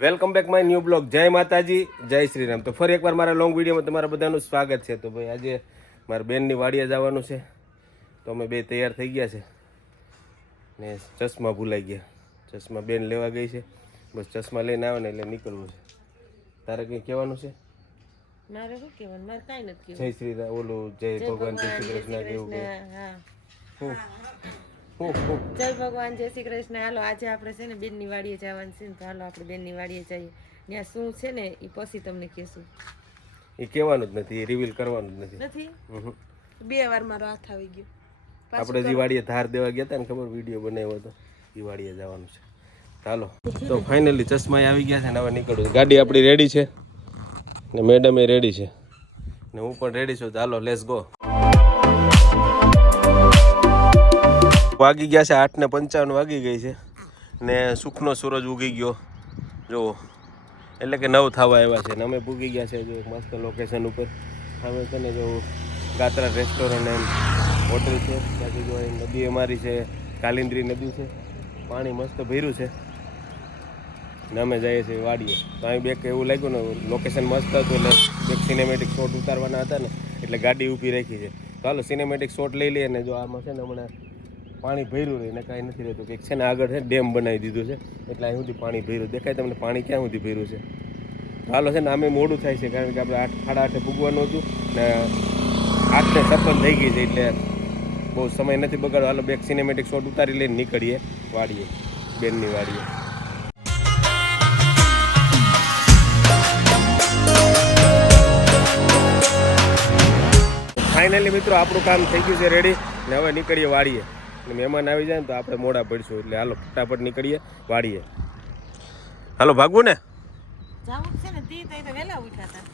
Welcome back my new blog. જય માતાજી જય શ્રી રામ તો ફરી એકવાર મારા લોંગ વિડીયોમાં તમારા બધાનું સ્વાગત છે. તો ભાઈ આજે મારા બેનની વાડીએ જવાનું છે. તો અમે બે તૈયાર થઈ ગયા છે. ને ચશ્મા ભૂલાઈ ગયા. ચશ્મા બેન લેવા ગઈ છે. બસ ચશ્મા લઈને આવે ને એટલે નીકળવું છે. તારે કંઈ કહેવાનું છે? જય શ્રી રામ ઓલું જય ભગવાન શ્રી કૃષ્ણ કેવું જય ભગવાન જય શ્રી કૃષ્ણ. હાલો આજે આપણે છે ને બેનની વાડીએ જવાનું છે ને તો હાલો આપણે બેનની વાડીએ જઈએ. ત્યાં શું છે ને એ પછી તમને કહેશું. એ કહેવાનું જ નથી એ રિવીલ કરવાનું જ નથી. નથી? બે વાર મારો હાથ આવી ગયો. આપણે જે વાડીએ ધાર દેવા ગયા હતા ને ખબર? વીડિયો બનાવ્યો હતો. એ વાડીએ જવાનું છે. ચાલો તો ફાઇનલી ચશ્મા આવી ગયા છે ને હવે નીકળું ગાડી આપણી રેડી છે ને મેડમ એ રેડી છે. ને હું પણ રેડી છું. ચાલો લેસ ગો વાગી ગયા છે, આઠ ને પંચાવન વાગી ગઈ છે. ને સુખનો સૂરજ ઉગી ગયો. જુઓ એટલે કે નવ થવા આવ્યા છે ને અમે પૂગી ગયા છે જો મસ્ત લોકેશન ઉપર. અમે છે ને જો ગાત્રા રેસ્ટોરન્ટ એમ હોટલ છે, ત્યાંથી જો નદી અમારી છે, કાલિંદ્રી નદી છે. પાણી મસ્ત ભર્યું છે. ને અમે જઈએ છીએ વાડીએ. તો અહીં બેક એવું લાગ્યું ને લોકેશન મસ્ત હતું એટલે બેક સિનેમેટિક શોટ ઉતારવાના હતા ને, એટલે ગાડી ઊભી રાખી છે. હાલો સિનેમેટિક શોટ લઈ લઈએ ને જો આમાં છે ને હમણાં પાણી ભર્યું રહે ને કાંઈ નથી રહેતું. કંઈક છે ને આગળ છે ડેમ બનાવી દીધું છે. એટલે અહીં સુધી પાણી ભર્યું. દેખાય તમને પાણી ક્યાં સુધી ભર્યું છે? હાલો છે ને આમે મોડું થાય છે, કારણ કે આપણે આઠ, સાડા આઠે પૂગવાનું હતું ને આઠને છપ્પન થઈ ગઈ છે, એટલે બહુ સમય નથી બગાડો હાલો બેક સિનેમેટિક શોટ ઉતારી લઈને નીકળીએ. વાડીએ, બેનની વાડીએ. ફાઇનલી મિત્રો, આપણું કામ થઈ ગયું છે રેડી ને હવે નીકળીએ વાડીએ. મહેમાન આવી જાય ને તો આપણે મોડા પડશું. એટલે હાલો ફટાફટ નીકળીએ વાડીએ હાલો ભાગવું ને? છે ને તી તો વહેલા ઉઠ્યા હતા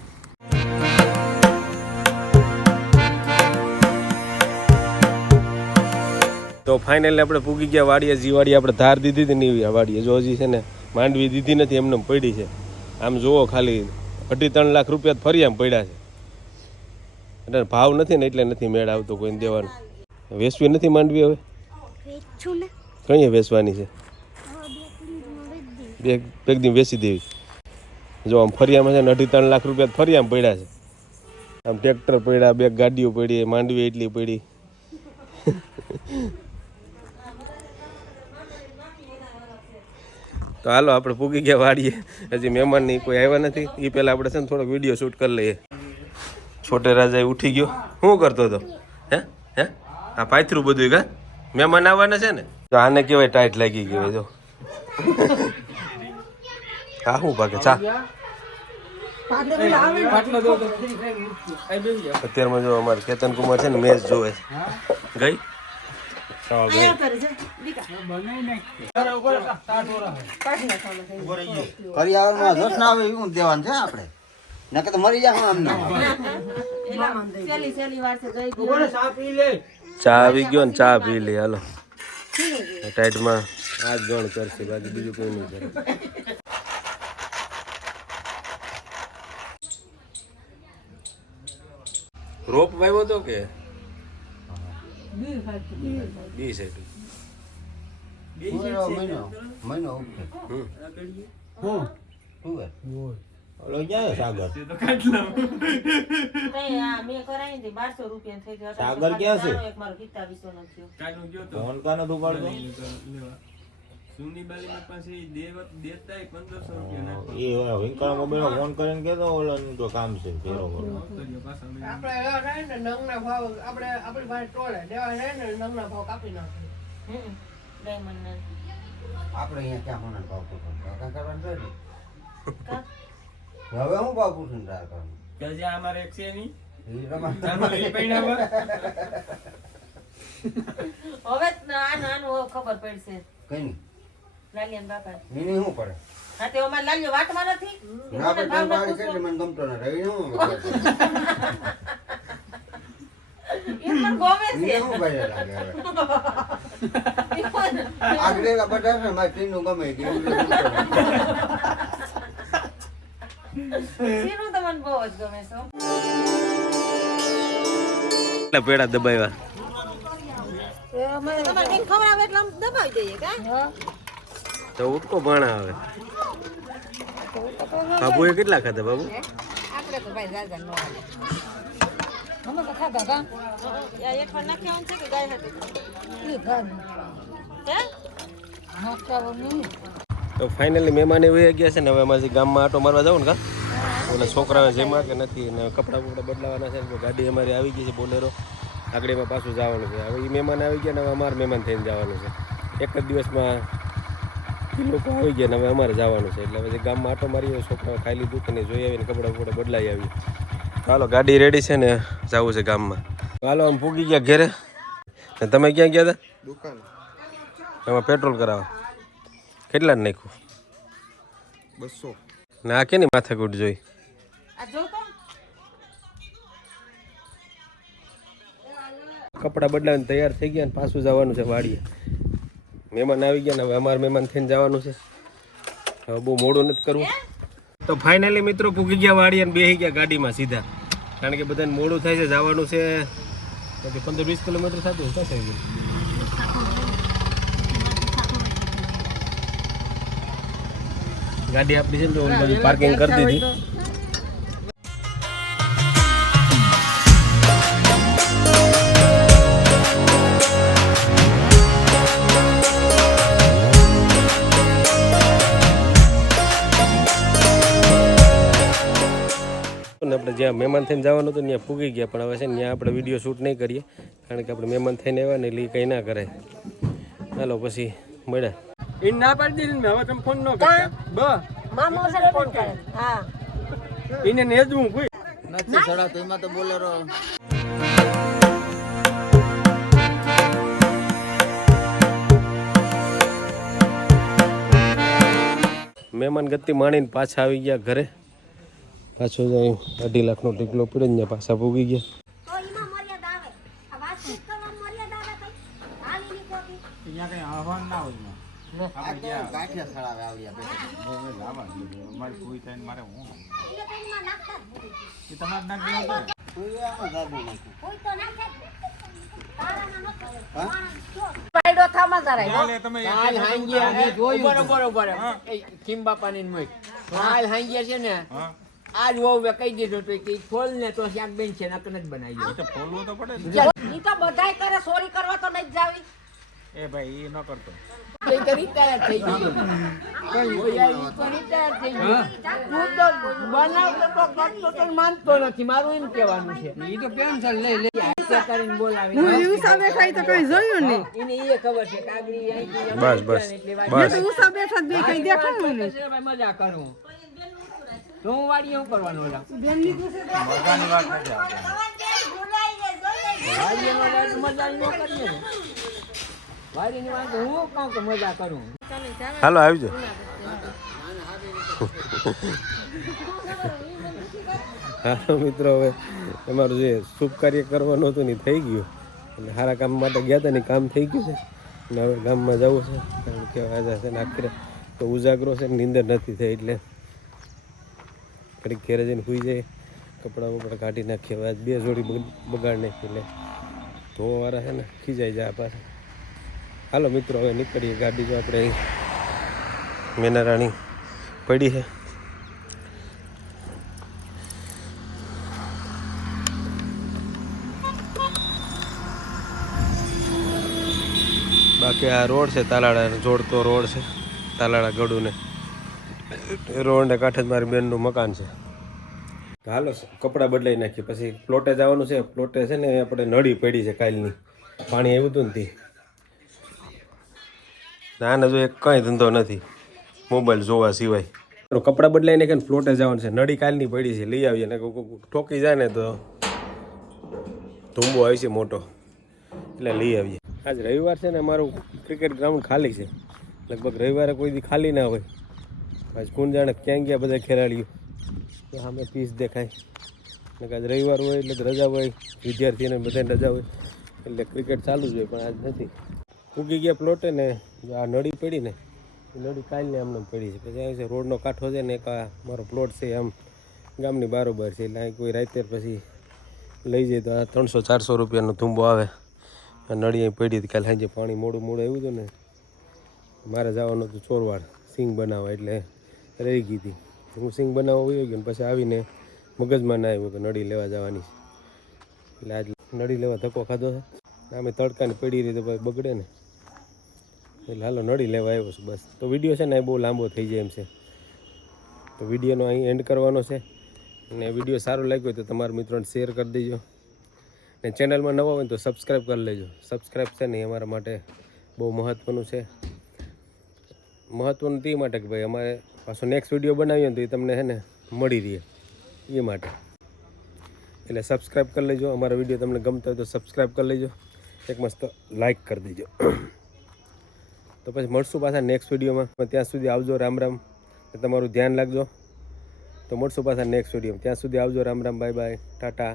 તો ફાઇનલી આપણે પૂગી ગયા વાડીએ જીવાડી આપણે ધાર દીધી હતી નહીં વાડીએ જો હજી છે ને માંડવી દીધી નથી એમને પડી છે. આમ જુઓ ખાલી અઢી ત્રણ લાખ રૂપિયા ફરી આમ પડ્યા છે. એટલે ભાવ નથી ને એટલે નથી મેળ આવતો કોઈને દેવાનું. વેચવી નથી માંડવી હવે? કઈ વેચવાની છે? બે એક દી વેચી દેવી. જો આમ ફરિયામાં છે ને અઢી ત્રણ લાખ રૂપિયા તો ફરી આમ પડ્યા છે. આમ ટ્રેક્ટર પડ્યા બે ગાડીઓ પડી માંડવી એટલી પડી. તો હાલો આપણે પૂગી ગયા વાડીએ. હજી મહેમાનની કોઈ આવ્યા નથી. એ પહેલાં આપણે છે ને થોડોક વીડિયો શૂટ કરી લઈએ. છોટે રાજા ઉઠી ગયો. શું કરતો હતો? હે? હે? આ પાથરું બધું કા? મહેમાન આવવાના છે ને? તો આને કેવાય ટાઈટ લાગી ગયો જો. હા શું ભાગે ચા. અત્યારમાં જો અમારે કેતન કુમાર છે ને મેચ જોવે છે. ગઈ? ખાવા ગઈ ના આવે એવું દેવાનું છે આપણે નકર તો મરી જાય ચા આવી ગયો ને ચા પી લે હાલો. ટાઈટમાં આ જ ગણ કરશે બાકી બીજું કોઈ નહીં કરે. રોપ વાવ્યો તો કે? બી સાઈડ. મહિનો મહિનો. મહિનો ઉઠે હમ. હે? ઓલો જાય સાગર. સાગર ક્યાં છે? એક મારો પિતાવીસો નો થયો. ફોન કાનો તું? પાડતો એ ઓલા વિંકળામાં બેનો ફોન કરીને કહેતો ઓલાનું તો કામ છે ફેરો. ડાયમંડ ના આપણે અહીંયા ક્યાં હોના ભાવ પૂછો કાકા કરવાનું છે ને? કા? હવે હું ભાવ પૂછું તાર કામ? ગજા તમારે હવે જ ના- હવે ખબર પડશે. કઈ નહીં. લાલિયાન બાપા એની શું પડે? હા તે અમારે લાલ્યો વાટમાં નથી. ના છે મને ગમતો ને રહી હું એ પણ ગમે છે. એને ભાઈ લાગે હવે? આગળ બધા મારે ગમે કે એવું બધું ગમતો નથી. શીરું તમને મને બહુ જ ગમે છે? એટલે પેડા દબાવ્યા. તો ઉટકો ભાણા આવે. બાબુએ કેટલા ખાધા બાબુ આપણે તો ભાઈ દાદા નો હાલે તો ખાધા કા એક વાર નાખ્યા છે કે ગાય હતી? ઈ હે? તો ફાઇનલી મહેમાન એવી ગયા છે ને હવે અમારે ગામમાં આટો મારવા જવું ને કા? ઓલા છોકરાને જેમાં કે નથી. ને કપડાં બપડા બદલાવાના છે તો ગાડી અમારી આવી ગઈ છે બોલેરો. આગળ એમાં પાછું જવાનું છે. હવે એ મહેમાન આવી ગયા ને હવે અમારે મહેમાન થઈને જવાનું છે. એક જ દિવસમાં એ લોકો આવી ગયા ને હવે અમારે જવાનું છે. એટલે હવે ગામમાં આટો મારીએ છોકરાઓ ખાઈ લીધું કે જોઈ આવીને કપડાં બપડા બદલાઈ આવી. ચાલો ગાડી રેડી છે ને જવું છે ગામમાં. હાલો આમ પૂગી ગયા ઘેરે. ને તમે ક્યાં ગયા હતા દુકાન. એમાં પેટ્રોલ કરાવવા. કેટલા નાખ્યું? બસો. ને આ કેની માથાકૂટ જોઈ? કપડાં બદલાવીને તૈયાર થઈ ગયા ને પાછું જવાનું છે વાડીએ. મહેમાન આવી ગયા ને હવે અમારે મહેમાન થઈને જવાનું છે. હવે બહુ મોડું નથી કરવું. તો ફાઇનલી મિત્રો પૂગી ગયા વાડીએ અને બેસી ગયા ગાડીમાં સીધા. કારણ કે બધાને મોડું થાય છે, જવાનું છે. પછી પંદર વીસ કિલોમીટર થતું ગયું ગાડી આપણી છે ને પાર્કિંગ કરી દીધી. જ્યાં મહેમાન થઈને જવાનું હતું ત્યાં પૂગી ગયા પણ હવે છે ને ત્યાં આપણે વીડિયો શૂટ નહીં કરીએ કારણ કે આપણે મહેમાન થઈને આવ્યા ને એટલે કંઈ ના કરે ચાલો પછી મળ્યા ઈ ના પાડી દીધી ને હવે તમે ફોન ન કરતા. બ. મામો છે ફોન કરે. હા. એને નેજવું કોઈ નથી ચડાતો એમાં તો બોલેરો. મહેમાન ગતિ માણીને પાછા આવી ગયા ઘરે. પાછો જાય અઢી લાખનો ટીકલો પીડે ને પાછા પૂગી ગયા. જોયું બરોબર બરોબર એ કિંબા પાણી મોય. કાલ હાંજ્યા છે ને. હા. આજ વહુ કહી દીધું હતું કે ખોલ ને તો શાક બેન છે નકન જ બનાવી તો ફોલવું તો પડે ને. ઈ તો બધાય કરે સોરી કરવા તો નહીં જાવી. એ ભાઈ એ ન કરતો. દે કરી તૈયાર થઈ ગયું. ઓયા ઈ કરી તૈયાર થઈ ગયું. તું તો બનાવતો તો કરતો તો માનતો નથી. મારું એમ કહેવાનું છે. ઈ તો પેન્શન લઈ લઈ. હાસ્ય કરીને બોલાવી હું યુસા બેઠા તો કઈ જોયું ને એને એ ખબર છે કાગડી બસ બસ. બસ. કઈ દેખાણું ને મજા કરું. તો હું વાડી શું કરવાનું ઓલા મજાની વાત નથી આવતી. મજા ન કરીએ ને. વાડીની વાત હું કહું કે મજા કરું. હાલો આવજો હાલો મિત્રો હવે અમારું જે શુભ કાર્ય કરવાનું હતું ને થઈ ગયું. અને સારા કામ માટે ગયા હતા ને કામ થઈ ગયું છે. ને હવે ગામમાં જવું છે. કારણ કે આજે છે ને આખરે તો ઉજાગરો છે ને નીંદર નથી થઈ એટલે ઘડીક ઘેરે જઈને સુઈ જાય, કપડાં બપડા કાઢી નાખીએ આજ બે જોડી બગાડ નાખી એટલે ધોવાવાળા છે ને, ખીજાઈ જાય પાછા. હાલો મિત્રો, હવે નીકળીએ ગાડી જો આપણે મેનારાણી પડી છે. બાકી આ રોડ છે તાલાળા, જોડતો રોડ છે, તાલાળા ગડુને એ રોડને કાંઠે જ મારી બેનનું મકાન છે. હાલો કપડાં બદલાઈ નાખીએ. પછી પ્લોટે જવાનું છે. પ્લોટે છે ને આપણે નળી પડી છે કાલની પાણી આવ્યું હતું ને ના નાના જો એક કંઈ ધંધો નથી. મોબાઈલ જોવા સિવાય. કપડાં બદલાઈ નાખે ને ફ્લોટે જવાનું છે. નળી કાલની પડી છે. લઈ આવીએ. ને ઠોકી જાય ને તો ધુંબો આવી છે મોટો. એટલે લઈ આવીએ. આજ રવિવાર છે ને અમારું ક્રિકેટ ગ્રાઉન્ડ ખાલી છે. લગભગ રવિવારે કોઈ દી ખાલી ના હોય. આજ કોણ જાણે ક્યાં ગયા બધા તો સામે પીસ દેખાય. ને આજ રવિવાર હોય એટલે રજા હોય વિદ્યાર્થીને બધાને રજા હોય, એટલે ક્રિકેટ ચાલુ જ હોય, પણ આજ નથી. ઉગી ગયા પ્લોટે ને આ નળી પડી ને, એ નળી કાલને આમને પડી છે. પછી આવી છે રોડનો કાંઠો છે ને, એક આ મારો પ્લોટ છે આમ ગામની બારોબાર છે, એટલે કોઈ રાતે પછી લઈ જાય તો આ ત્રણસો ચારસો રૂપિયાનો ધુંબો આવે. આ નળી અહીં પડી હતી, કાલે સાંજે પાણી મોડું મોડું આવ્યું હતું ને, મારે જવાનું હતું ચોરવાડ, સિંગ બનાવવા એટલે રહી ગઈ હતી. હું સિંગ બનાવવા ગયો ને પછી આવીને મગજમાં ના આવ્યું કે નળી લેવા જવાની છે. એટલે આજ નળી લેવા ધક્કો ખાધો છે. આમે તડકાને પડી રહી તો ભાઈ બગડે ને. એટલે હાલો નળી લેવા આવ્યો છું બસ. તો વીડિયો છે ને એ બહુ લાંબો થઈ જાય એમ છે. તો વિડીયોનો અહીં એન્ડ કરવાનો છે. અને વીડિયો સારો લાગ્યો હોય તો તમારા મિત્રોને શેર કરી દેજો. ને ચેનલમાં નવા હોય તો સબસ્ક્રાઈબ કરી લેજો. સબસ્ક્રાઈબ છે ને અમારા માટે બહુ મહત્ત્વનું છે. મહત્ત્વનું તે માટે કે ભાઈ અમારે પાછો નેક્સ્ટ વીડિયો બનાવીએ તો એ તમને છે ને મળી રહે. એ માટે. એટલે સબસ્ક્રાઈબ કરી લેજો. અમારા વીડિયો તમને ગમતો હોય તો સબસ્ક્રાઈબ કરી લેજો. એક મસ્ત લાઈક કરી દેજો. તો પછી મળશું પાછા નેક્સ્ટ વિડીયોમાં ત્યાં સુધી આવજો રામ રામ. તમારું ધ્યાન રાખજો. તો મળશું પાછા નેક્સ્ટ વિડીયોમાં ત્યાં સુધી આવજો Ram Ram. Bye bye tata